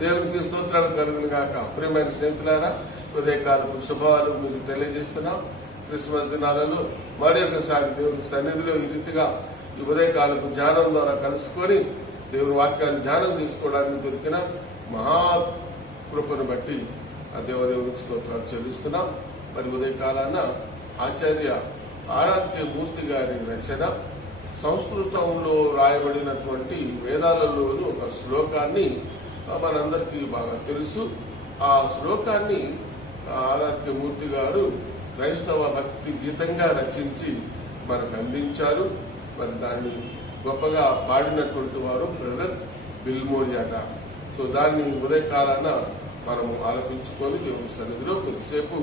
దేవునికి స్తోత్రాలు కలుగును గాక. ప్రియమైన స్నేహితులారా, ఉదయకాలపు శుభాలు మీకు తెలియజేస్తున్నాం. క్రిస్మస్ దినాలలో మరి ఒకసారి దేవుని సన్నిధిలో ఈ రీతిగా ఈ ఉదయకాలపు ధ్యానం ద్వారా కలుసుకొని దేవుని వాక్యాన్ని ధ్యానం చేసుకోవడానికి దొరికిన మహాకృపను బట్టి ఆ దేవదేవునికి స్తోత్రాలు చెల్లిస్తున్నాం. మరి ఉదయకాలాన ఆచార్య ఆరాధ్య మూర్తి గారి రచన సంస్కృతంలో రాయబడినటువంటి వేదాలలోని ఒక శ్లోకాన్ని మనందరికీ బాగా తెలుసు. ఆ శ్లోకాన్ని ఆరాధ్య మూర్తి గారు క్రైస్తవ భక్తి గీతంగా రచించి మనకు అందించారు. మరి దాన్ని గొప్పగా పాడినటువంటి వారు బ్రదర్ బిల్మోరియాట. సో దాన్ని ఉదయకాలాన మనము ఆలపించుకొని దేవుని సన్నిధిలో కొద్దిసేపు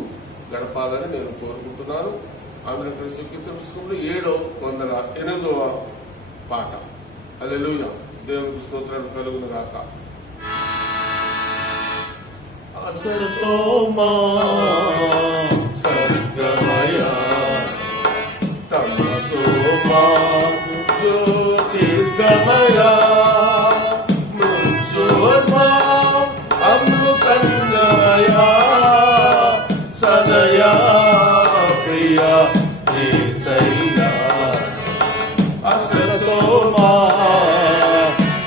గడపాలని నేను కోరుకుంటున్నాను. ఆంధ్ర క్రైస్తవ కీర్తన పుస్తకంలో 708వ పాట. హల్లెలూయా, దేవునికి స్తోత్రాలు కలుగును గాక. అసతోమా సద్గమయ తమసోమా జ్యోతిర్గమయ మృత్యోర్మా అమృతంగమయ సదయా ప్రియ యేసయ్యా. అసతోమా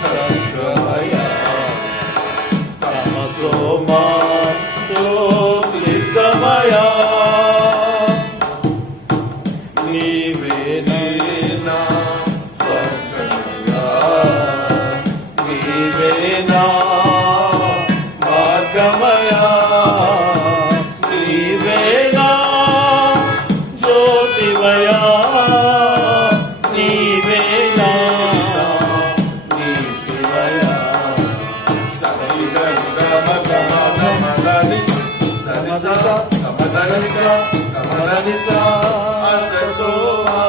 సద్గమయ తమసోమా జ్యోతిర్గమయ నీవే నా స్వర్గమయ నీవే నా మార్గమయ నీవే నా జ్యోతిమయ నీవే నా నీతిమయ అసతోమా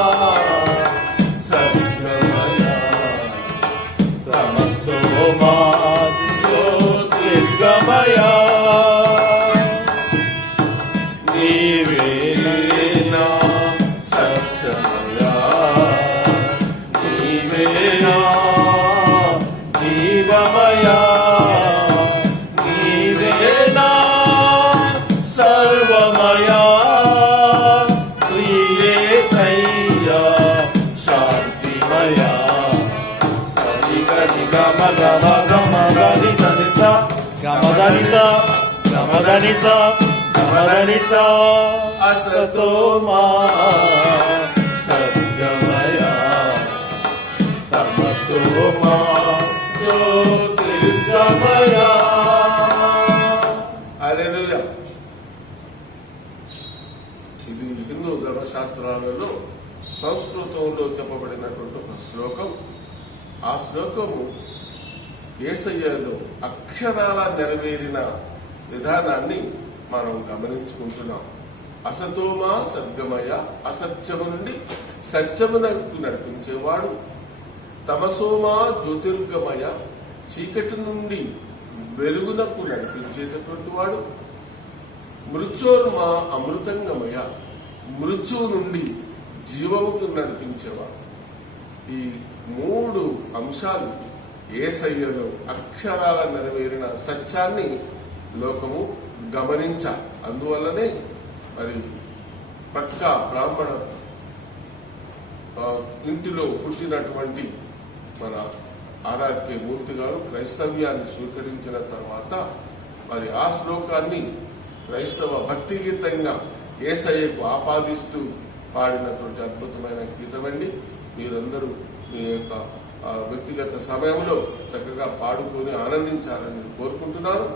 సద్గమయ తమసోమా జ్యోతిర్గమయ నీవే నా సత్యమయ నీవే నా జీవమయ నీవే నా సర్వమయ యేసయ్యా శాంతిమయ సరిగరి గమ గమ గమ గరి ధనిస గమ ధనిస గమ ధనిస గమ ధనిస అసతోమా సద్గమయ తమసోమా జ్యోతిర్గమయ. హల్లెలూయా. ఇది హిందూ ధర్మశాస్త్రాలలో సంస్కృతంలో చెప్పబడినటువంటి ఒక శ్లోకం. ఆ శ్లోకము యేసయ్యలో అక్షరాల నెరవేరిన విధానాన్ని మనం గమనించుకుంటున్నాం. అసతోమా సద్గమయ, అసత్యము నుండి సత్యమునకు నడిపించేవాడు. తమసోమా జ్యోతిర్గమయ, చీకటి నుండి వెలుగునకు నడిపించేటటువంటి వాడు. మృత్యోర్మా అమృతంగమయ, మృత్యువు నుండి జీవముకు నడిపించేవాడు. ఈ 3 అంశాలు యేసయ్యలో అక్షరాల నెరవేరిన సత్యాన్ని లోకము గమనించాలి. అందువల్లనే మరి పక్క బ్రాహ్మణ ఇంటిలో పుట్టినటువంటి మన ఆరాధ్య మూర్తి గారు క్రైస్తవ్యాన్ని స్వీకరించిన తర్వాత మరి ఆ శ్లోకాన్ని క్రైస్తవ భక్తి గీతంగా యేసయ్యకు ఆపాదిస్తూ పాడినటువంటి అద్భుతమైన గీతమండి. మీరందరూ మీ యొక్క వ్యక్తిగత సమయంలో చక్కగా పాడుకొని ఆనందించాలని కోరుకుంటున్నాను.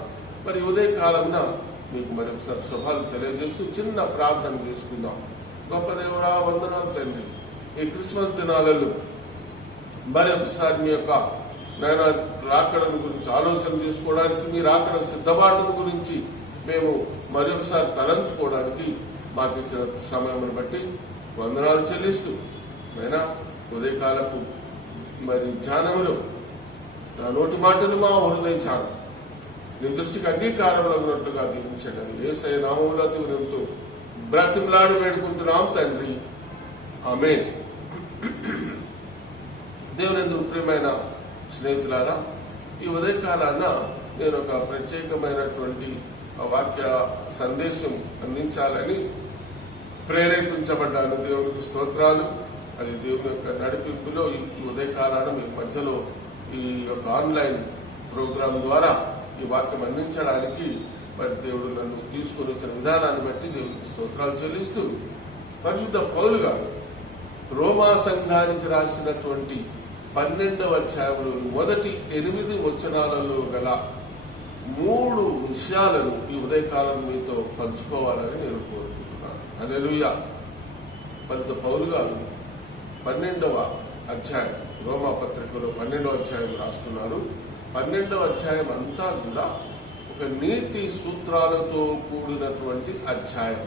మరి ఉదయకాలంలో మీకు మరొకసారి శుభాలు తెలియజేస్తూ చిన్న ప్రార్థన చేసుకుందాం. గొప్ప దేవుడా, వందనాలు తండ్రి. ఈ క్రిస్మస్ దినాలలో మరొకసారి మీ యొక్క నాయన రాకడను గురించి ఆలోచన చేసుకోవడానికి, మీ రాకడ సిద్ధపాటును గురించి మేము మరొకసారి తలంచుకోవడానికి మాకు ఇచ్చిన సమయం బట్టి వందనాలు చెల్లిస్తూ అయినా ఉదయకాలపు మరి ధ్యానములో నా నోటి మాటను మా హృదయ ధ్యానం నీ దృష్టికి అంగీకారంలో ఉన్నట్లుగా దీవించండి. యేసయ్య నామములో వినంతో బ్రతిమలాడి వేడుకుంటున్నాం తండ్రి, ఆమేన్. దేవునందు ప్రియమైన స్నేహితులారా, ఈ ఉదయకాలాన నేను ఒక ప్రత్యేకమైనటువంటి వాక్య సందేశం అందించాలని ప్రేరేపించబడ్డాను. దేవునికి స్తోత్రాలు. అది దేవుని యొక్క నడిపింపులో ఈ ఉదయకాలాన మీ మధ్యలో ఈ యొక్క ఆన్లైన్ ప్రోగ్రాం ద్వారా ఈ వాక్యం అందించడానికి మరి దేవుడు నన్ను తీసుకుని వచ్చిన విధానాన్ని బట్టి దేవునికి స్తోత్రాలు చెల్లిస్తూ, పరిశుద్ధ పౌలు గారు రోమా సంఘానికి రాసినటువంటి 12వ అధ్యాయంలో మొదటి 8 వచనాలలో గల 3 విషయాలను ఈ ఉదయకాలం మీతో పంచుకోవాలని నేను కోరుకుంటున్నాను. హల్లెలూయా. పరిశుద్ధ పౌలు గారు 12వ అధ్యాయం, రోమా పత్రికలో 12వ అధ్యాయం రాస్తున్నారు. 12వ అధ్యాయం అంతా కూడా ఒక నీతి సూత్రాలతో కూడినటువంటి అధ్యాయం.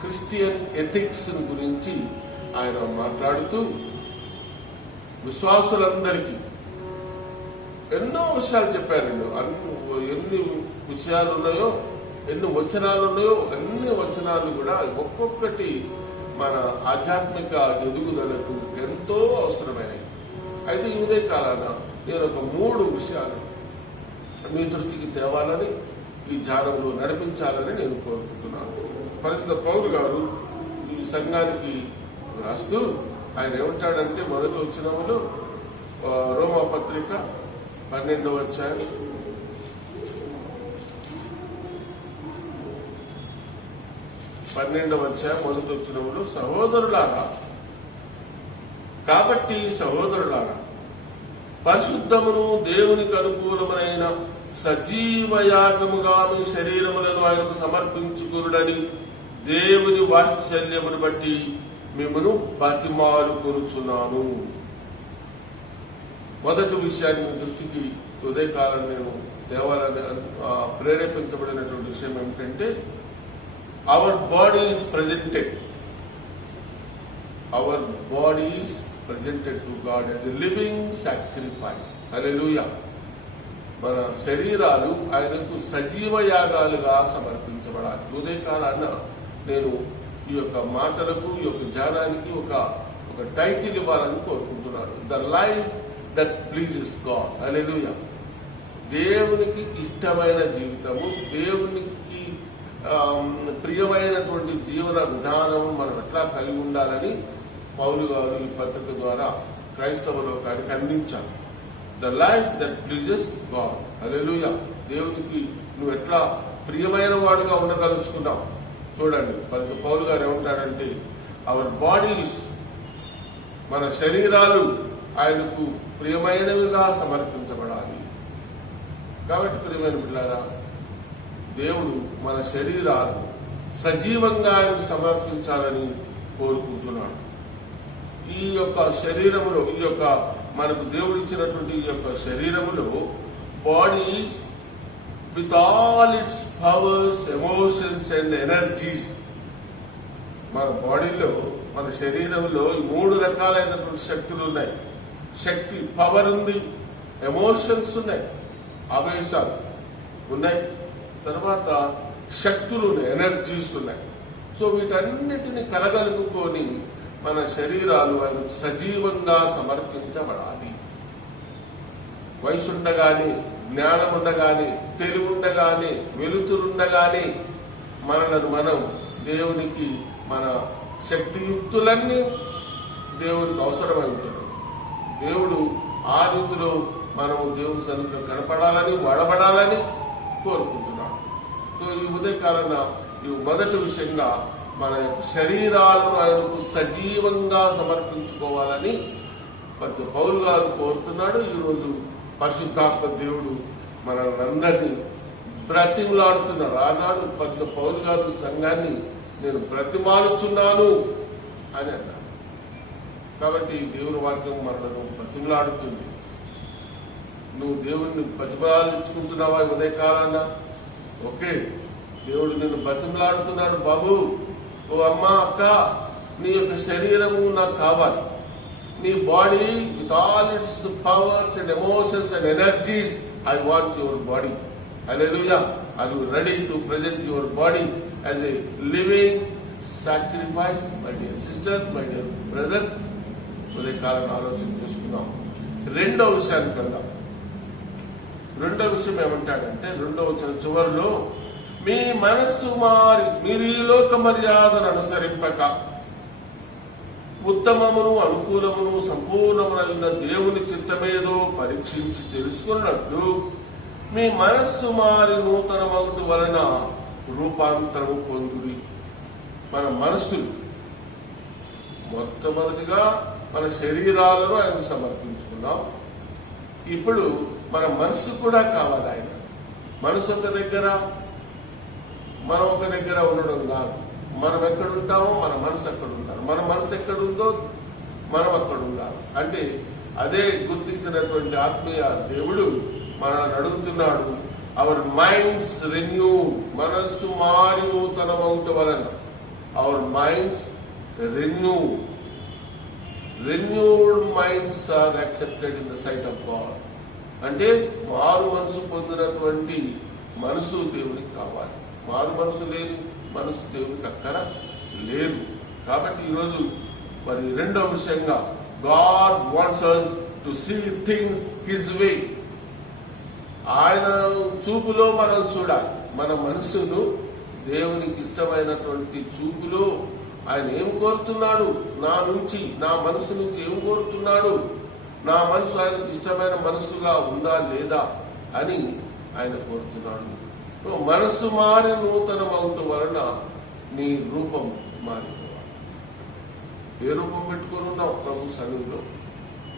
క్రిస్టియన్ ఎథిక్స్ గురించి ఆయన మాట్లాడుతూ విశ్వాసులందరికీ ఎన్నో విషయాలు చెప్పారండి. ఎన్ని విషయాలు ఉన్నాయో, ఎన్ని వచనాలు ఉన్నాయో, అన్ని వచనాలు కూడా ఒక్కొక్కటి మన ఆధ్యాత్మిక ఎదుగుదలకు ఎంతో అవసరమైనవి. అయితే ఈ ఉదయ కాలాన నేను ఒక 3 విషయాలు మీ దృష్టికి తేవాలని, ఈ ధ్యానంలో నడిపించాలని నేను కోరుకుంటున్నాను. పరిశుద్ధ పౌలు గారు ఈ సంఘానికి రాస్తూ ఆయన ఏమంటాడంటే, మొదటి వచనంలో రోమా పత్రిక 12వ అధ్యాయం 12వ అధ్యాయం మొదటి వచనంలో, సహోదరులారా, కాబట్టి సహోదరులారా, పరిశుద్ధమును దేవునికి అనుకూలమైన సజీవ యాగముగా మీ శరీరములను ఆయనకు సమర్పించుకునుడని దేవుని వాత్సల్యమును బట్టి మిమ్మను బతిమాలుకొనుచున్నాను. మొదటి విషయాన్ని మీ దృష్టికి ఉదయకాలం నేను దేవాలని ప్రేరేపించబడినటువంటి విషయం ఏమిటంటే, our body is presented to God as a living sacrifice. Hallelujah. మన శరీరాలు ఆయనకు సజీవ యాగాలుగా సమర్పించబడాలి. ఉదయకాలాన నేను ఈ యొక్క మాటలకు, ఈ యొక్క ధ్యానానికి ఒక టైటిల్ ఇవ్వాలని కోరుకుంటున్నాను. The life that pleases God. Hallelujah. దేవునికి ఇష్టమైన జీవితము, దేవునికి ప్రియమైనటువంటి జీవన విధానము మనం ఎట్లా కలిగి ఉండాలని పౌలు గారు ఈ పత్రిక ద్వారా క్రైస్తవ లోకానికి అందించారు. The life that pleases God. Hallelujah. దేవునికి నువ్వు ఎట్లా ప్రియమైన వాడుగా ఉండదలుచుకున్నావు. చూడండి, పౌలు గారు ఏమంటాడంటే, అవర్ బాడీస్, మన శరీరాలు ఆయనకు ప్రియమైనవిగా సమర్పించబడాలి. కాబట్టి ప్రియమైన బిడ్డలారా, దేవుడు మన శరీరాలు సజీవంగా ఆయనకు సమర్పించాలని కోరుకుంటున్నాడు. ఈ యొక్క శరీరములో, ఈ యొక్క మనకు దేవుడు ఇచ్చినటువంటి ఈ యొక్క శరీరములో bodies with all its powers, emotions and energies. మన బాడీలో, మన శరీరంలో 3 రకాలైనటువంటి శక్తులు ఉన్నాయి. శక్తి, పవర్ ఉంది, ఎమోషన్స్ ఉన్నాయి, ఆవేశాలు ఉన్నాయి, తర్వాత శక్తులు ఉన్నాయి, ఎనర్జీస్ ఉన్నాయి. సో వీటన్నిటిని కలగలుపుకొని మన శరీరాలు ఆయన సజీవంగా సమర్పించబడాలి. వయసు ఉండగానే, జ్ఞానం ఉండగానే, తెలివి ఉండగానే, వెలుతురుండగానే మనలను మనం దేవునికి, మన శక్తియుక్తులన్నీ దేవునికి అవసరమై ఉంటుంది. దేవుడు ఆ రీతిలో మనం దేవుని సన్నిధిలో కనపడాలని, వాడబడాలని కోరుకుంటున్నాడు. సో ఈ ఉదయకాలన ఈ మొదటి విషయంగా మన శరీరాలను ఆయనకు సజీవంగా సమర్పించుకోవాలని పౌలు గారు కోరుతున్నాడు. ఈరోజు పరిశుద్ధాత్మ దేవుడు మనందరినీ బ్రతిమలాడుతున్నాడు. ఆనాడు పరిశుద్ధ పౌలు గారు సంఘాన్ని నేను బ్రతిమాలుచున్నాను అని అన్నాడు. కాబట్టి దేవుని వాక్యం మనను బ్రతిమలాడుతుంది. నువ్వు దేవుడిని బతిమలాడించుకుంటున్నావా ఉదయకాలాన? ఓకే, దేవుడు నిన్ను బతిమలాడుతున్నాడు. బాబు, ఓ అమ్మ, అక్క, నీ యొక్క శరీరము నాకు కావాలి. నీ body with all its powers and emotions and energies, I want your body. Hallelujah. Are you ready to present your body as a living sacrifice? My dear sister, my dear brother, ఉదయకాలం ఆలోచన చేసుకుందాం. రెండో విషయానికి వెళ్దాం. రెండో విషయం ఏమంటాడంటే 2వ వచనం చివరిలో, మీ మనస్సు మారి మీరు ఈ లోక మర్యాదను అనుసరింపక ఉత్తమమును అనుకూలమును సంపూర్ణమునైన దేవుని చిత్తమేదో పరీక్షించి తెలుసుకున్నట్లు మీ మనస్సు మారి నూతనమగుట వలన రూపాంతరము పొందుడి. మన మనస్సులు మొట్టమొదటిగా మన శరీరాలను ఆయనకు సమర్పించుకున్నాం. ఇప్పుడు మన మనసు కూడా కావాలి. ఆయన మనసు ఒక దగ్గర, మనం ఒక దగ్గర ఉండడం కాదు. మనం ఎక్కడ ఉంటామో మన మనసు అక్కడ ఉండాలి. మన మనసు ఎక్కడుందో మనం అక్కడ ఉండాలి. అంటే అదే గుర్తించినటువంటి ఆత్మీయ దేవుడు మనల్ని అడుగుతున్నాడు, అవర్ మైండ్స్ రెన్యూ, మనస్సు మారి నూతనమవుట వలన. Our minds renew. Renewed minds are accepted in the sight of God. అంటే మారు మనసు పొందినటువంటి మనసు దేవునికి కావాలి. మారు మనసు లేని మనసు దేవునికి అక్కర లేదు. కాబట్టి ఈరోజు మరి రెండో విషయంగా, God wants us to see things his way. ఆయన చూపులో మనం చూడాలి. మన మనసును దేవునికి ఇష్టమైనటువంటి చూపులో ఆయన ఏం కోరుతున్నాడు, నా నుంచి, నా మనసు నుంచి ఏం కోరుతున్నాడు, నా మనసు ఆయనకు ఇష్టమైన మనసుగా ఉందా లేదా అని ఆయన కోరుతున్నాడు. మనస్సు మారి నూతనమవుట వలన నీ రూపం మారిపోవాలి. ఏ రూపం పెట్టుకుని ఉన్నావు ప్రభు సన్నిధిలో?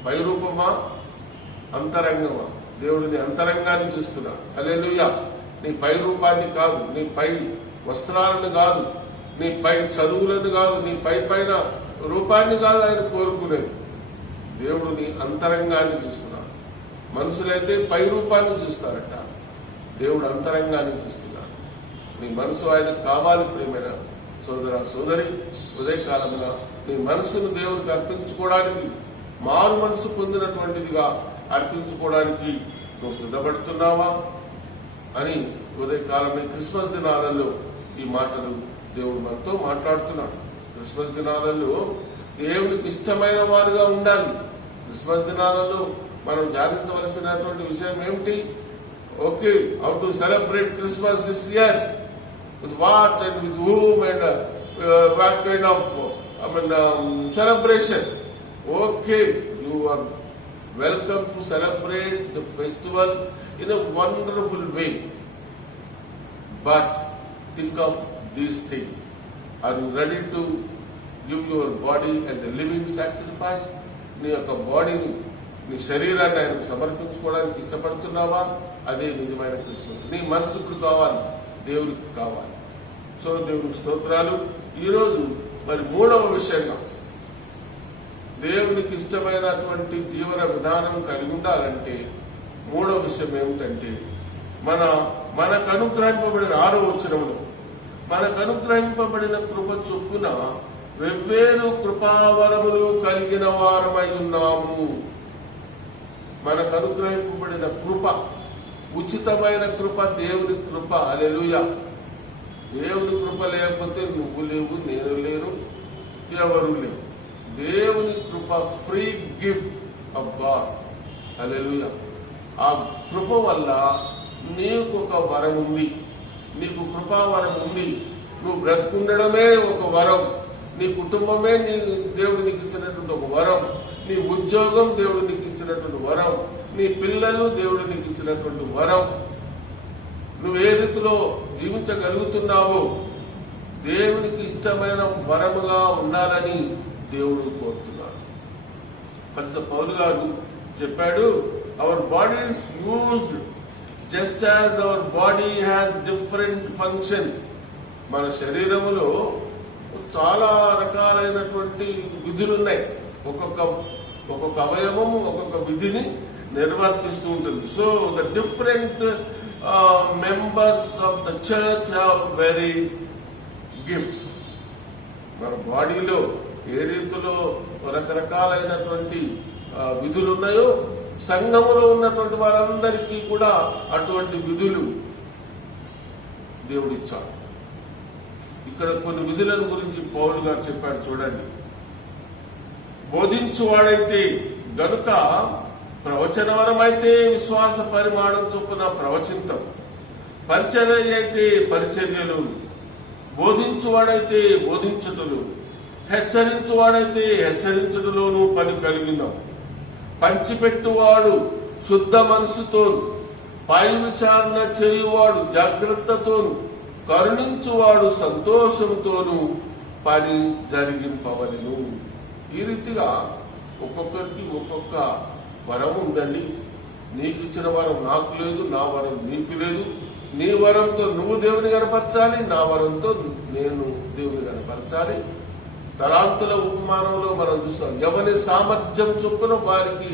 పై రూపమా, అంతరంగమా? దేవుడిని అంతరంగాన్ని చూస్తున్నాడు. హల్లెలూయా. నీ పై రూపాన్ని కాదు, నీ పై వస్త్రాలను కాదు, నీ పై చదువులను కాదు, నీ పైన రూపాన్ని కాదు ఆయన కోరుకునేది. దేవుడు నీ అంతరంగాన్ని చూస్తున్నాడు. మనుషులైతే పై రూపాన్ని చూస్తారట, దేవుడు అంతరంగాన్ని చూస్తున్నాడు. నీ మనసు ఆయనకు కావాలి. ప్రియమైన సోదర సోదరి, ఉదయకాలంలో నీ మనసును దేవునికి అర్పించుకోవడానికి, మారు మనసు పొందినటువంటిదిగా అర్పించుకోవడానికి నువ్వు సిద్ధపడుతున్నావా అని ఉదయకాలంలో క్రిస్మస్ దినాలలో ఈ మాటలు దేవుడు మనతో మాట్లాడుతున్నాడు. క్రిస్మస్ దినాలలో దేవునికి ఇష్టమైన వారుగా ఉండాలి. క్రిస్మస్ దినాలలో మనం ధ్యానించవలసినటువంటి విషయం ఏమిటి? Okay, how to celebrate Christmas this year, with what and with whom and what kind of celebration. Okay, you are welcome to celebrate the festival in a wonderful way. But think of these things. Are you ready to give your body as a living sacrifice? నీ యొక్క బాడీని, నీ శరీరాన్ని ఆయనకు సమర్పించుకోవడానికి ఇష్టపడుతున్నావా? అదే నిజమైన Christmas. నీ మనసు ఇప్పుడు కావాలి, దేవునికి కావాలి. సో దేవునికి స్తోత్రాలు. ఈరోజు మరి 3వ విషయంగా, దేవునికి ఇష్టమైనటువంటి జీవన విధానం కలిగి ఉండాలంటే 3వ విషయం ఏమిటంటే, మనకు అనుగ్రహింపబడిన 6వ వచనంలో, మనకు అనుగ్రహింపబడిన కృప చొప్పున వెవ్వేరు కృపావరములు కలిగిన వారమై ఉన్నాము. మనకు అనుగ్రహింపబడిన కృప, ఉచితమైన కృప, దేవుని కృప. హల్లెలూయా. దేవుని కృప లేకపోతే నువ్వు లేవు, నేను లేను, ఎవరు లేవు. దేవుని కృప ఫ్రీ గిఫ్ట్ ఆఫ్ గాడ్. హల్లెలూయా. ఆ కృప వల్ల నీకు ఒక వరం ఉంది, నీకు కృపావరం ఉంది. నువ్వు బ్రతుకుండడమే ఒక వరం, నీ కుటుంబమే దేవుడు నీకు ఇచ్చినటువంటి ఒక వరం, నీ ఉద్యోగం దేవుడు నీకు ఇచ్చినటువంటి వరం, నీ పిల్లలు దేవుడు నీకు ఇచ్చినటువంటి వరం. నువ్వు ఏ రీతిలో జీవించగలుగుతున్నావో దేవునికి ఇష్టమైన వరముగా ఉండాలని దేవుడు కోరుతున్నాడు. పరిశుద్ధ పౌలు గారు చెప్పాడు, our bodies used just as our body has different functions. మన శరీరములో చాలా రకాలైనటువంటి విధులు ఉన్నాయి. ఒక్కొక్క అవయవము ఒక్కొక్క విధిని నిర్వర్తిస్తూ ఉంటుంది. So the different members of the church have very gifts. మన బాడీలో ఏ రీతిలో రకరకాలైనటువంటి విధులు ఉన్నాయో, సంఘములో ఉన్నటువంటి వారందరికీ కూడా అటువంటి విధులు దేవుడిచ్చాడు. ఇక్కడ కొన్ని విధులను గురించి పౌలు గారు చెప్పాడు. చూడండి, బోధించువాడైతే గనుక ప్రవచన వరం అయితే విశ్వాస పరిమాణం చొప్పున ప్రవచింతం, పరిచర్య అయితే పరిచర్యలు, బోధించువాడైతే బోధించుటలు, హెచ్చరించువాడైతే హెచ్చరించుటలోనూ పని కలిగినాం. పంచిపెట్టువాడు శుద్ధ మనసుతోను, పై విచారణ చేయువాడు జాగ్రత్తతోను, కరుణించువాడు సంతోషంతోనూ పని జరిగింపవలెను. ఈ రీతిగా ఒక్కొక్కరికి ఒక్కొక్క వరం ఉందండి. నీకు ఇచ్చిన వరం నాకు లేదు, నా వరం నీకు లేదు. నీ వరంతో నువ్వు దేవుని కనపరచాలి, నా వరంతో నేను దేవుని కనపరచాలి. తలాంతుల ఉపమానంలో మనం చూస్తాం, ఎవరి సామర్థ్యం చొప్పున వారికి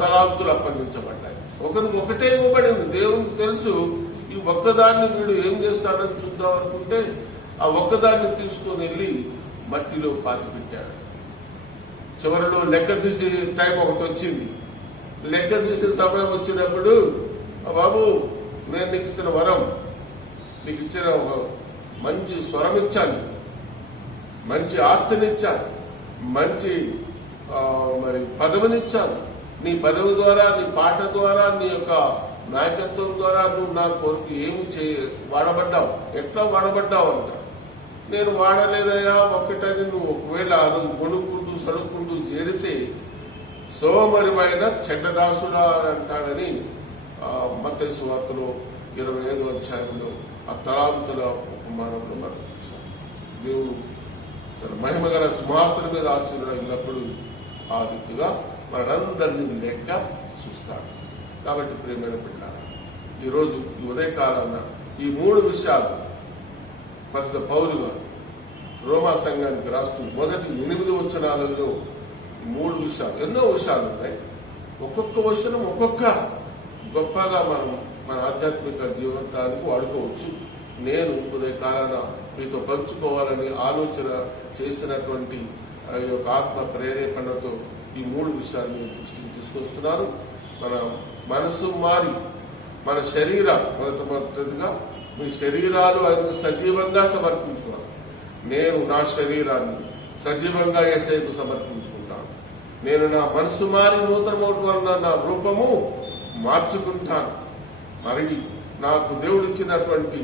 తలాంతులు అప్పగించబడ్డాయి. ఒకరికి ఒకటే ఇవ్వబడింది. దేవునికి తెలుసు ఈ ఒక్కదాన్ని వీడు ఏం చేస్తాడని చూద్దాం అనుకుంటే ఆ ఒక్కదాన్ని తీసుకొని వెళ్ళి మట్టిలో పాతి పెట్టాడు. చివరిలో లెక్క చూసే టైం ఒకటి వచ్చింది. లెక్క చూసే సమయం వచ్చినప్పుడు, బాబు నేను నీకు ఇచ్చిన వరం, నీకు ఇచ్చిన ఒక మంచి స్వరం ఇచ్చాను, మంచి ఆస్తినిచ్చాను, మంచి మరి పదవినిచ్చాను. నీ పదవి ద్వారా, నీ పాట ద్వారా, నీ యొక్క నాయకత్వం ద్వారా నువ్వు నా కొరకు ఏమి వాడబడ్డావు, ఎట్లా వాడబడ్డావు అంటాడు. నేను వాడలేదయా ఒక్కటని నువ్వు ఒకవేళ ఆ రోజు కొనుక్కుంటూ సడుక్కుంటూ చేరితే సోమరిమైన చెడ్డదాసుడా అని అంటాడని మత్తయి సువార్తలో 25వ అధ్యాయంలో ఆ తలాంతుల ఉపమానంలో మనం చూసాం. దేవుడు తన మహిమ గల సింహాసనం మీద ఆశీర్వదించినప్పుడు ఆ రీతిగా మనందరినీ లెక్క చూస్తాడు. కాబట్టి ప్రియమైన బిడ్డలారా, ఈరోజు ఈ ఉదయకాలాన ఈ 3 విషయాలు పరిశుద్ధ పౌలు గారు రోమా సంఘానికి రాస్తూ మొదటి 8 వచనాలలో 3 విషయాలు, ఎన్నో విషయాలు ఉన్నాయి. ఒక్కొక్క వచనం ఒక్కొక్క గొప్పగా మనం మన ఆధ్యాత్మిక జీవితానికి వాడుకోవచ్చు. నేను ఉదయకాలాన మీతో పంచుకోవాలని ఆలోచన చేసినటువంటి ఈ యొక్క ఆత్మ ప్రేరేపణతో ఈ 3 విషయాన్ని దృష్టికి తీసుకొస్తున్నారు. మన మనసు మారి మన శరీరం మొదటిగా మీ శరీరాలు ఆయనకు సజీవంగా సమర్పించుకోవాలి. నేను నా శరీరాన్ని సజీవంగా యేసయ్యకు సమర్పించుకుంటాను. నేను నా మనసు మారి నూతనమౌట వలన నా రూపము మార్చుకుంటాను. మరి నాకు దేవుడిచ్చినటువంటి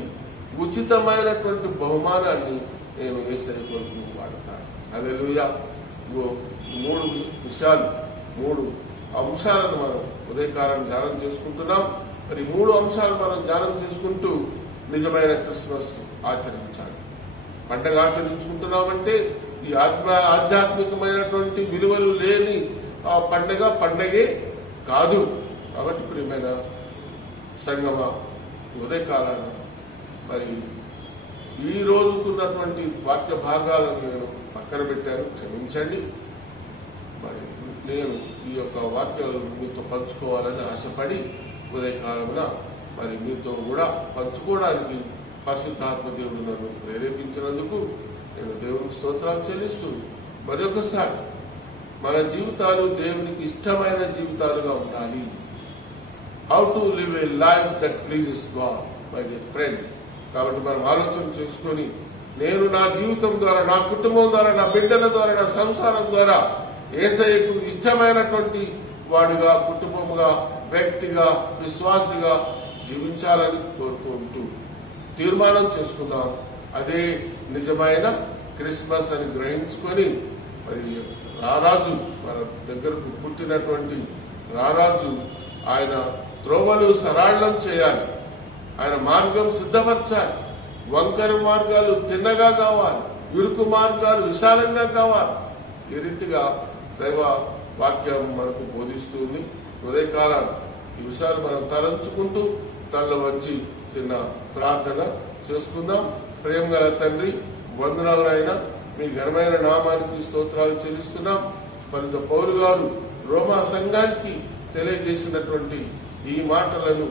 ఉచితమైనటువంటి బహుమానాన్ని నేను యేసయ్య కొరకు వాడతాను. హల్లెలూయా. 3 విషయాలు, 3 అంశాలను మనం ఉదయకాలం ధ్యానం చేసుకుంటున్నాం. మరి 3 అంశాలు మనం ధ్యానం చేసుకుంటూ నిజమైన క్రిస్మస్ ఆచరించాలి. పండగ ఆచరించుకుంటున్నామంటే ఈ ఆధ్యాత్మికమైనటువంటి విలువలు లేని ఆ పండగే కాదు. కాబట్టి ప్రియమైన సంగమ, ఉదయకాలాన మరి ఈ రోజుకున్నటువంటి వాక్య భాగాలను నేను పక్కన పెట్టాను, క్షమించండి. మరి నేను ఈ యొక్క వాక్యాలు మీతో పంచుకోవాలని ఆశపడి ఉదయకాలమున మరి మీతో కూడా పంచుకోవడానికి పరిశుద్ధాత్మ దేవుడు నన్ను ప్రేరేపించినందుకు నేను దేవునికి స్తోత్రాలు చెల్లిస్తూ మరొకసారి మన జీవితాలు దేవునికి ఇష్టమైన జీవితాలుగా ఉండాలి. How to live A life that pleases God my dear friend. కాబట్టి మనం ఆలోచన చేసుకొని నేను నా జీవితం ద్వారా, నా కుటుంబం ద్వారా, నా బిడ్డల ద్వారా, నా సంసారం ద్వారా యేసయ్యకు ఇష్టమైనటువంటి వాడిగా, కుటుంబముగా, వ్యక్తిగా, విశ్వాసిగా జీవించాలని కోరుకుంటూ తీర్మానం చేసుకుందాం. అదే నిజమైన క్రిస్మస్ అని గ్రహించుకొని మరి రారాజు మన దగ్గరకు పుట్టినటువంటి రారాజు ఆయన త్రోవలు సరళం చేయాలి, ఆయన మార్గం సిద్ధపరచాలి. వంకర మార్గాలు తిన్నగా కావాలి, ఇరుకు మార్గాలు విశాలంగా కావాలి. ఈ రీతిగా దైవ వాక్యం మనకు బోధిస్తుంది. ఉదయకాలం ఈ విషయాలు మనం తలంచుకుంటూ తనలో వచ్చి చిన్న ప్రార్థన చేసుకుందాం. ప్రేమ గల తండ్రి, వందనాలైనా మీ ఘనమైన నామానికి స్తోత్రాలు చెల్లిస్తున్నాం. పరిశుద్ధ పౌలు గారు రోమా సంఘానికి తెలియజేసినటువంటి ఈ మాటలను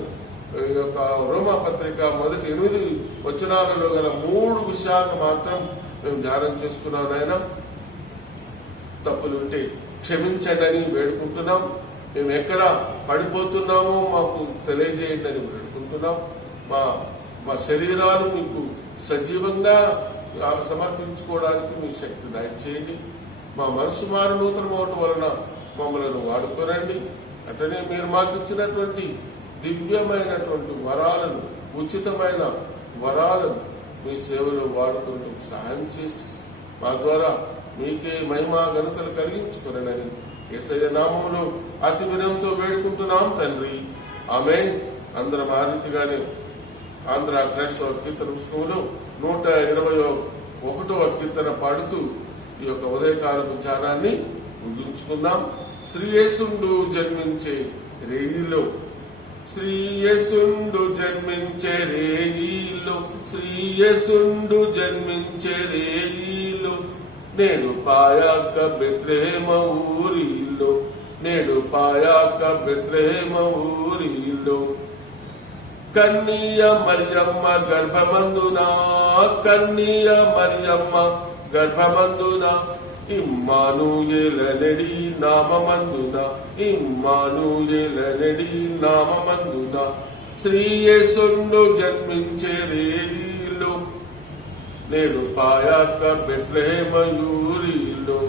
ఈ యొక్క రోమా పత్రిక మొదటి 8 వచనాలలో గల 3 విషయాలను మాత్రం మేము ధ్యానం చేసుకున్నాం. నాయన తప్పులుంటే క్షమించండి అని వేడుకుంటున్నాం. మేము ఎక్కడ పడిపోతున్నామో మాకు తెలియజేయండి అని వేడుకుంటున్నాం. మా శరీరాలు మీకు సజీవంగా సమర్పించుకోవడానికి మీ శక్తి దయచేయండి. మా మనసు మారు నూతనమవటం వలన మమ్మల్ని వాడుకోనండి అట్లనే మీరు మాకు ఇచ్చినటువంటి దివ్యమైనటువంటి వరాలను, ఉచితమైన వరాలను మీ సేవలో వాడుకుంటూ సహాయం చేసి మా ద్వారా మీకే మహిమా ఘనతలు కలిగించుకునని యేసయ్య నామములో అతి వినయంతో వేడుకుంటున్నాం తండ్రి. ఆమేన్. అందరం ఆ రీతిగానే ఆంధ్ర క్రైస్తవ కీర్తన పుస్తకంలో 121వ కీర్తన పాడుతూ ఈ యొక్క ఉదయకాలపు ధ్యానాన్ని ముగించుకుందాం. శ్రీయేసుండు జన్మించే రేయిలో, శ్రీయేసుండు జన్మించే రేయిలో, శ్రీయేసుండు జన్మించే రేయిలో, నేడు పాయాక బెత్లెహేమ ఊరిలో, నేడు పాయాక బెత్లెహేమ ఊరిలో, కన్నీయ మరియమ్మ గర్భమందున, కన్నీయ మరియమ్మ గర్భమందున, ఇమ్మానుయేలనెడి నామమందున, ఇమ్మానుయేలనెడి నామమందున, శ్రీయేసుండు జన్మించే రేయిలో, నేడు పాయాక బెత్లెహేమ ఊరిలో,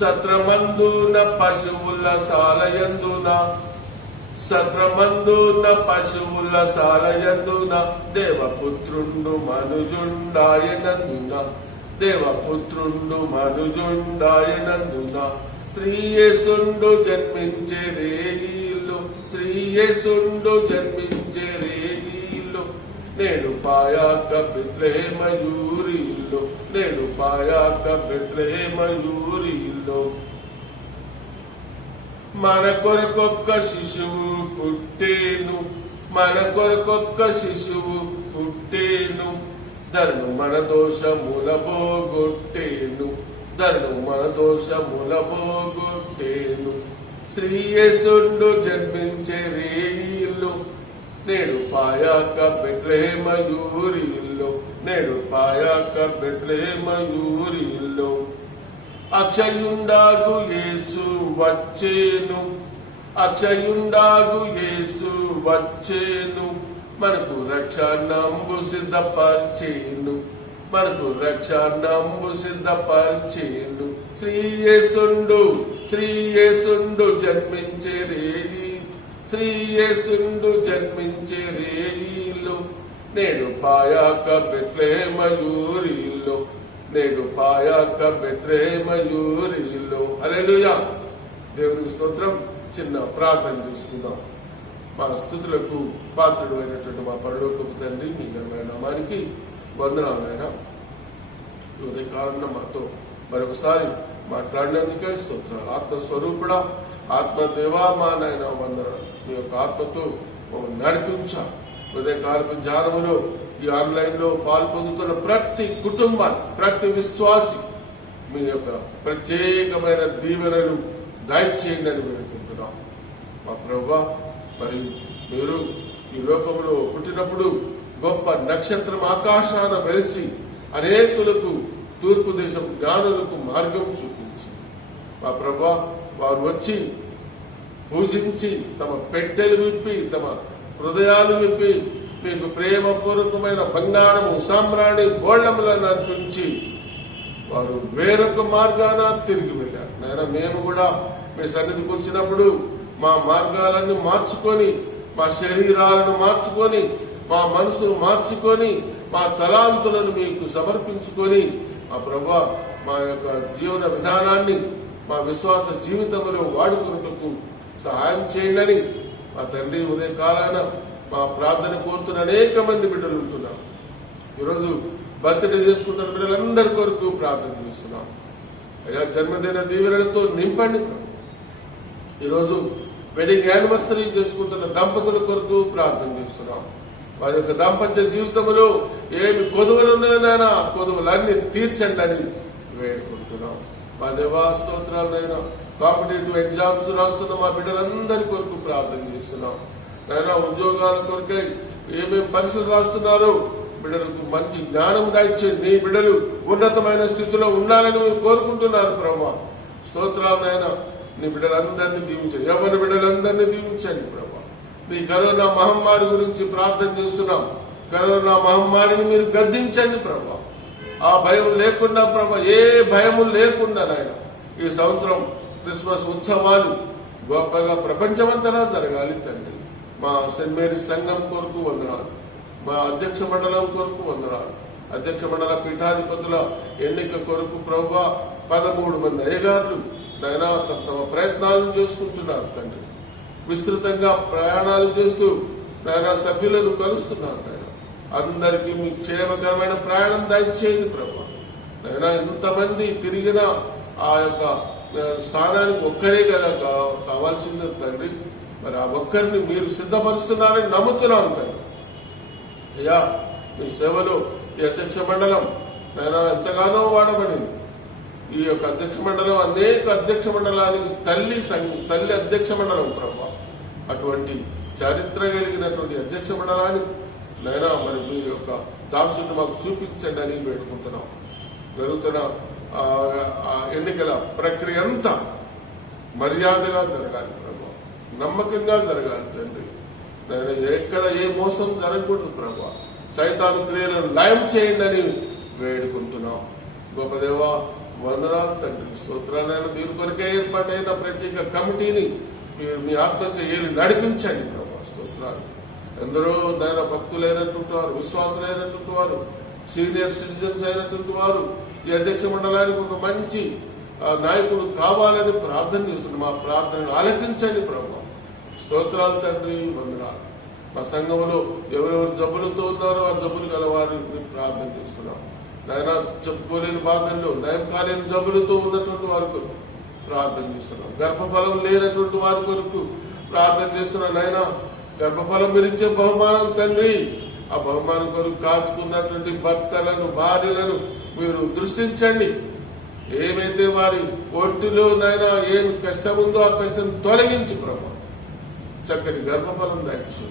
సత్రమందున పశువుల సాలయందున, సత్రమందున పశువుల సాలయందున, దేవపుత్రుండు మనుజుండాయనందున, దేవపుత్రుండు మనుజుండాయనందున, శ్రీయేసుండు జన్మించే రేయిలో, శ్రీయేసుండు జన్మించే రేయిలో, నేడు పాయాక బెత్లెహేమ ఊరిలో, నేడు పాయాక బెత్లెహేమ ఊరిలో, మన కొరకొక్క శిశువు పుట్టేను, మన కొరకొక్క శిశువు పుట్టేను, ధరను మన దోషముల పోగొట్టేను, ధరను మన దోషముల పోగొట్టేను, శ్రీయేసుండు జన్మించే రేయిలో, నేడు పాయాక బెత్లెహేమ ఊరిలో, నేడు పాయాక బెత్లెహేమ ఊరిలో, అక్షయుండాగు యేసు వచ్చేను, అక్షయుండాగు యేసు వచ్చేను, మనకు రక్షణంబు సిద్ధపరిచేను, మనకు రక్షణంబు సిద్ధపరిచేను, శ్రీయేసుండు, శ్రీయేసుండు జన్మించే రేయి, శ్రీయేసుండు జన్మించే రేయిలో, నేడు పాయాక బెత్లెహేమ ఊరిలో, నేడు పాయాక బెత్లెహేమ ఊరిలో. హల్లెలూయా. దేవునికి స్తోత్రం. చిన్న ప్రార్థన చేసుకుందాం. మా స్తుతులకు పాత్రుడు అయినటువంటి మా పరలోకపు తండ్రి, మీ ఘనమైన నామానికి వందనాలైనా ఉదయకాలంలో మాతో మరొకసారి మాట్లాడినందుకే స్తోత్రాలు. ఆత్మస్వరూపుడా, ఆత్మదేవా, మా నాయన వందనాలు. మీ యొక్క ఆత్మతో మమ్మల్ని నడిపించా. ఉదయకాలపు ధ్యానములో ఈ ఆన్లైన్ లో పాల్పొందుతున్న ప్రతి కుటుంబాన్ని, ప్రతి విశ్వాసి మీ యొక్క ప్రత్యేకమైన దీవెనలు దయచేయండి అని వేడుకుంటున్నాం మా ప్రభువా. మరి మీరు ఈ లోకంలో పుట్టినప్పుడు గొప్ప నక్షత్రం ఆకాశాన వెలిసి అనేకులకు, తూర్పు దేశం జ్ఞానులకు మార్గం చూపించి మా ప్రభువా, వారు వచ్చి పూజించి తమ పెట్టెలు విప్పి, తమ హృదయాలు విప్పి మీకు ప్రేమపూర్వకమైన బంగారము, సామ్రాణి, గోళములను అర్పించి వారు వేరొక మార్గాన తిరిగి వెళ్ళారు. నాయన, మేము కూడా మీ సన్నిధికి వచ్చినప్పుడు మా మార్గాలన్నీ మార్చుకొని, మా శరీరాలను మార్చుకొని, మా మనసును మార్చుకొని, మా తలాంతులను మీకు సమర్పించుకొని మా ప్రభువా, మా యొక్క జీవన విధానాన్ని మా విశ్వాస జీవితంలో వాడుకున్నట్టుకు సహాయం చేయండి. మా తండ్రి, ఉదయకాలాన మా ప్రార్థన కోరుతున్న అనేక మంది బిడ్డలు ఉంటున్నాం. ఈరోజు బర్త్డే చేసుకుంటున్న బిడ్డలందరి కొరకు ప్రార్థన చేస్తున్నాం. అయ్యా, జన్మదిన దీవెనలతో నింపండి. ఈరోజు వెడ్డింగ్ యానివర్సరీ చేసుకుంటున్న దంపతుల కొరకు ప్రార్థన చేస్తున్నాం. వారి యొక్క దాంపత్య జీవితంలో ఏమి కొదువలు ఉన్నాయనైనా కొదువులన్నీ తీర్చండి అని వేడుకుంటున్నాం. మా దేవా స్తోత్రాలైనా కాంపిటేటివ్ ఎగ్జామ్స్ రాస్తున్న మా బిడ్డలందరి కొరకు ప్రార్థన చేస్తున్నాం. నాయన, ఉద్యోగాల కొరకై ఏమేమి పరీక్షలు రాస్తున్నారో బిడ్డలకు మంచి జ్ఞానం దాయిచ్చేయండి. నీ బిడ్డలు ఉన్నతమైన స్థితిలో ఉండాలని మీరు కోరుకుంటున్నారు ప్రభువా. స్తోత్రాలైనా నీ బిడ్డలందరినీ దీవించండి. ఎవరి బిడ్డలందరినీ దీవించండి ప్రభువా. నీ కరోనా మహమ్మారి గురించి ప్రార్థన చేస్తున్నాం. కరోనా మహమ్మారిని మీరు గద్దించండి ప్రభువా. ఆ భయం లేకుండా ప్రభా, ఏ భయము లేకుండా నాయన ఈ సంవత్సరం క్రిస్మస్ ఉత్సవాలు గొప్పగా ప్రపంచమంతటా జరగాలి తండ్రి. మా సెయింట్ మేరీస్ సంఘం కొరకు వందనాలు, మా అధ్యక్ష మండలం కొరకు వందనాలు, అధ్యక్ష మండల పీఠాధిపతుల ఎన్నిక కొరకు ప్రభువా 13 మంది అయ్యగారులు నైనా తమ ప్రయత్నాలను చేసుకుంటున్నారు తండ్రి. విస్తృతంగా ప్రయాణాలు చేస్తూ నైనా సభ్యులను కలుస్తున్నారు నాయన. అందరికీ మీకు క్షేమకరమైన ప్రయాణం దయచేయండి ప్రభువా. నైనా ఇంతమంది తిరిగిన ఆ యొక్క స్థానానికి ఒక్కరే కదా కావాల్సింది తండ్రి. మరి ఆ ఒక్కరిని మీరు సిద్ధపరుస్తున్నారని నమ్ముతున్నాను తండ్రి. అయ్యా మీ సేవలో ఈ అధ్యక్ష మండలం నేను ఎంతగానో వాడబడింది. ఈ యొక్క అధ్యక్ష మండలం అనేక అధ్యక్ష మండలానికి తల్లి అధ్యక్ష మండలం ప్రభా. అటువంటి చరిత్ర కలిగినటువంటి అధ్యక్ష మండలానికి నైనా మరి మీ యొక్క దాసుని మాకు చూపించండి అని వేడుకుంటున్నాం. జరుగుతున్న ఎన్నికల ప్రక్రియ అంతా మర్యాదగా జరగాలి ప్రభా, నమ్మకంగా జరగాలి తండ్రి. నేను ఎక్కడ ఏ మోసం జరగకూడదు ప్రభా. సైతాను క్రియలను లయం చేయండి అని వేడుకుంటున్నాం. గొప్ప దేవా వందనాలు తండ్రి, స్తోత్రాలైన దీని కొరకే ఏర్పాటైన ప్రత్యేక కమిటీని మీరు మీ ఆత్మచే ఏలి నడిపించండి ప్రభా. స్తోత్రాలు. ఎందరో నాయన భక్తులైనటువంటి వారు, విశ్వాసులైనటువంటి వారు, సీనియర్ సిటిజన్స్ అయినటువంటి వారు ఈ అధ్యక్ష మండలానికి ఒక మంచి నాయకుడు కావాలని ప్రార్థన చేస్తున్నారు. మా ప్రార్థనను ఆలకించండి ప్రభా. స్తోత్రాలు తండ్రి, వందనాలు. మా సంఘంలో ఎవరెవరు జబ్బులతో ఉన్నారో ఆ జబ్బులు గల వారిని ప్రార్థన చేస్తున్నాం నాయన. చెప్పుకోలేని బాధల్లో నయం కాలేని జబ్బులతో ఉన్నటువంటి వారి కొరకు ప్రార్థన చేస్తున్నాం. గర్భఫలం లేనటువంటి వారి కొరకు ప్రార్థన చేస్తున్నాం నాయన. గర్భఫలం మీరిచ్చే బహుమానం తండ్రి, ఆ బహుమానం కొరకు కాచుకున్నటువంటి భర్తలను, భార్యలను మీరు దృష్టించండి. ఏమైతే వారి ఒంటిలో నైనా ఏమి కష్టం ఉందో ఆ కష్టం తొలగించి ప్రభా చక్కటి గర్భఫలం దాచి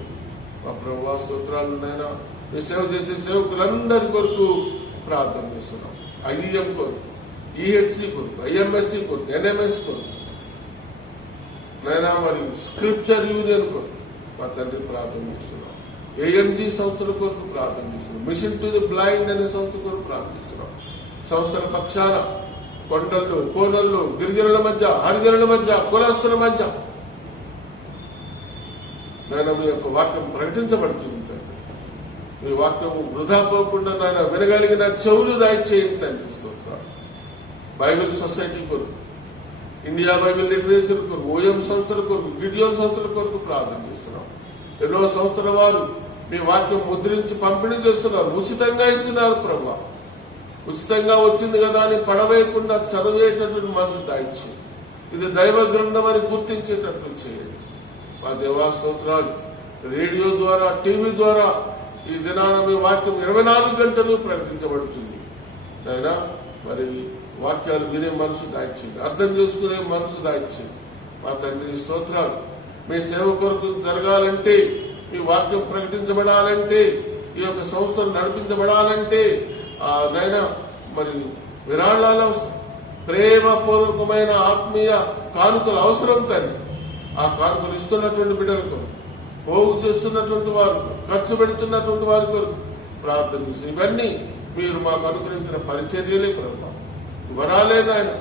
మా ప్రభా స్తోత్రాలు నైనా. మీ సేవ చేసే సేవకులందరి కొరకు ప్రార్థన చేస్తున్నాం. ఐఎం కొరకు, ఈఎస్సీ కొరకు, ఐఎంఎస్టీ కొరకు, ఎన్ఎంఎస్ కొరకు నైనా, మరి స్క్రిప్చర్ యూనియన్ కొరకు మా తండ్రి ప్రార్థన చేస్తున్నాం. ఏఎంజీ సంస్థల కొరకు ప్రార్థన చేస్తున్నాం. మిషన్ టు ది బ్లైండ్ అనే సంస్థ కొరకు ప్రార్థిస్తున్నాం. సంస్థల పక్షాన కొండల్లో, కోనల్లో, గిరిజనుల మధ్య, హరిజనుల మధ్య, కులస్తుల మధ్య నాయన మీ యొక్క వాక్యం ప్రకటించబడుతుంది. మీ వాక్యం వృధా పోకుండా నాయన వినగలిగిన చెవులు దయచేయండి తండ్రి. స్తోత్రాలు. బైబిల్ సొసైటీ కొరకు, ఇండియా బైబిల్ లిటరేచర్ కొరకు, ఓఎం సంస్థల కొరకు, గిడియోన్ సంస్థల కొరకు ప్రార్థన చేస్తున్నాం. ఎన్నో సంస్థల వారు మీ వాక్యం ముద్రించి పంపిణీ చేస్తున్నారు, ఉచితంగా ఇస్తున్నారు ప్రభా. ఉచితంగా వచ్చింది కదా అని పడవేయకుండా చదివేటటువంటి మనసు దాయిచ్చి ఇది దైవ గ్రంథం అని గుర్తించేటట్లు చేయండి మా దేవా. స్తోత్రాలు. రేడియో ద్వారా, టీవీ ద్వారా ఈ దినాన మీ వాక్యం 24 గంటలు ప్రకటించబడుతుంది అయినా. మరి వాక్యాలు వినే మనసు దాయిచ్చింది, అర్థం చేసుకునే మనసు దాయిచ్చింది మా తండ్రి. స్తోత్రాలు. మీ సేవ కొరకు జరగాలంటే, మీ వాక్యం ప్రకటించబడాలంటే, ఈ యొక్క సంస్థలు నడిపించబడాలంటే నైనా మరి విరాళాల అవసరం, ప్రేమపూర్వకమైన ఆత్మీయ కానుకలు అవసరం తండ్రి. ఆ కానుకలు ఇస్తున్నటువంటి బిడ్డల కొరకు, పోగు చేస్తున్నటువంటి వారు, ఖర్చు పెడుతున్నటువంటి వారి కొరకు ప్రార్థన చేసి ఇవన్నీ మీరు మాకు అనుగ్రహించిన పరిచర్యలే ప్రభావం, వరాలే నాయన.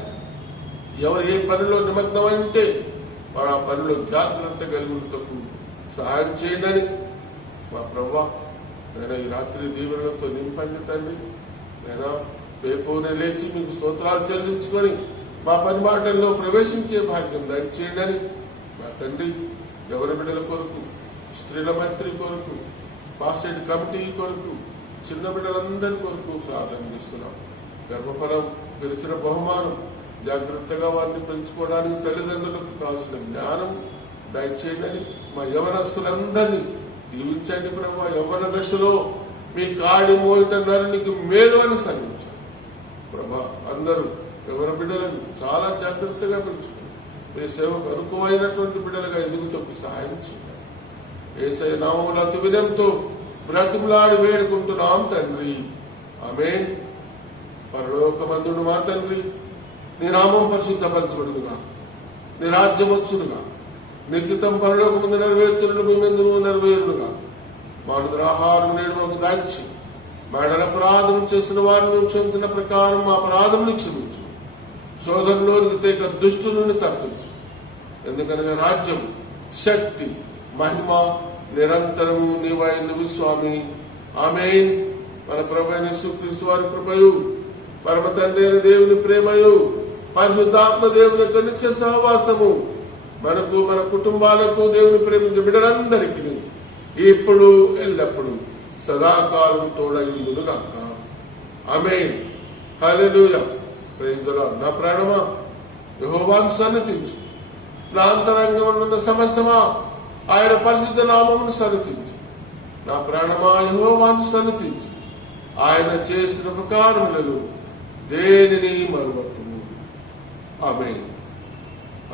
ఎవరు ఏ పనిలో నిమగ్నమైంటే వారు ఆ పనిలో జాగ్రత్త కలిగినందుకు సహాయం చేయండి మా ప్రభా. నేను ఈ రాత్రి దీవెనలతో నింపండి తండ్రి. నేను రేపునే లేచి మీకు స్తోత్రాలు చెల్లించుకొని మా పని మాటల్లో ప్రవేశించే భాగ్యం దయచేయండి మా తండ్రి. ఎవరి బిడ్డల కొరకు, స్త్రీల మైత్రి కొరకు, పాస్టేట్ కమిటీ కొరకు, చిన్న బిడ్డలందరి కొరకు ప్రార్థన చేస్తున్నాం. గర్భఫలం పిలిచిన బహుమానం జాగ్రత్తగా వారిని పెంచుకోవడానికి తల్లిదండ్రులకు కావాల్సిన జ్ఞానం దయచేయండి. మా యవనస్తులందరినీ దీవించండి ప్రభా. యవ్వన దశలో మీ కాడి మోయిట నరునికి మేలు అని సంగించారు ప్రభా. అందరూ ఎవరి బిడ్డలను చాలా జాగ్రత్తగా పెంచుకుని మీ సేవకు అనుకువైనటువంటి బిడ్డలుగా ఎదుగుటకు సహాయం చేయాలి. యేసయ్య నామములో అతి వినయంతో బ్రతిమలాడి వేడుకుంటున్నాం తండ్రి. ఆమేన్. పరలోకమందుడు మా తండ్రి, నీ నామం పరిశుద్ధపరచబడునుగా, నీ రాజ్యం వచ్చునుగా, నిశ్చితం పరలోకముందు నెరవేర్చును మీ ముందు నెరవేరునుగా. మానవుల ఆహారం నేడు మాకు దాచి మేడల అపరాధం చేసిన వారిని క్షమించిన ప్రకారం మా అపరాధంని క్షమించు. శోధనలోనికి తేక దుష్టులను తప్పించు. ఎందుకనగా రాజ్యం, శక్తి, మహిమ నిరంతరము నీవైనవి స్వామి. ఆమేన్. మన ప్రభువైన యేసుక్రీస్తు వారి కృపయు, పరమ తండ్రి అయిన దేవుని ప్రేమయు, పరిశుద్ధాత్మ దేవుని యొక్క నిత్య సహవాసము మనకు, మన కుటుంబాలకు, దేవుని ప్రేమించే బిడ్డలందరికీ ఇప్పుడు ఎల్లప్పుడు సదాకాలం తోడైందును గాక. ఆమేన్. హల్లెలూయా. Praise the Lord. నా ప్రాణమా యెహోవాను సన్నతించు, నా అంతరంగమున్న సమస్తమా ఆయన పరిశుద్ధ నామమును సన్నతించు. నా ప్రాణమా యెహోవాను సన్నతించు, ఆయన చేసిన ఉపకారములను దేనిని మరువకుము. ఆమేన్.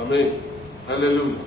ఆమేన్. హల్లెలూయా.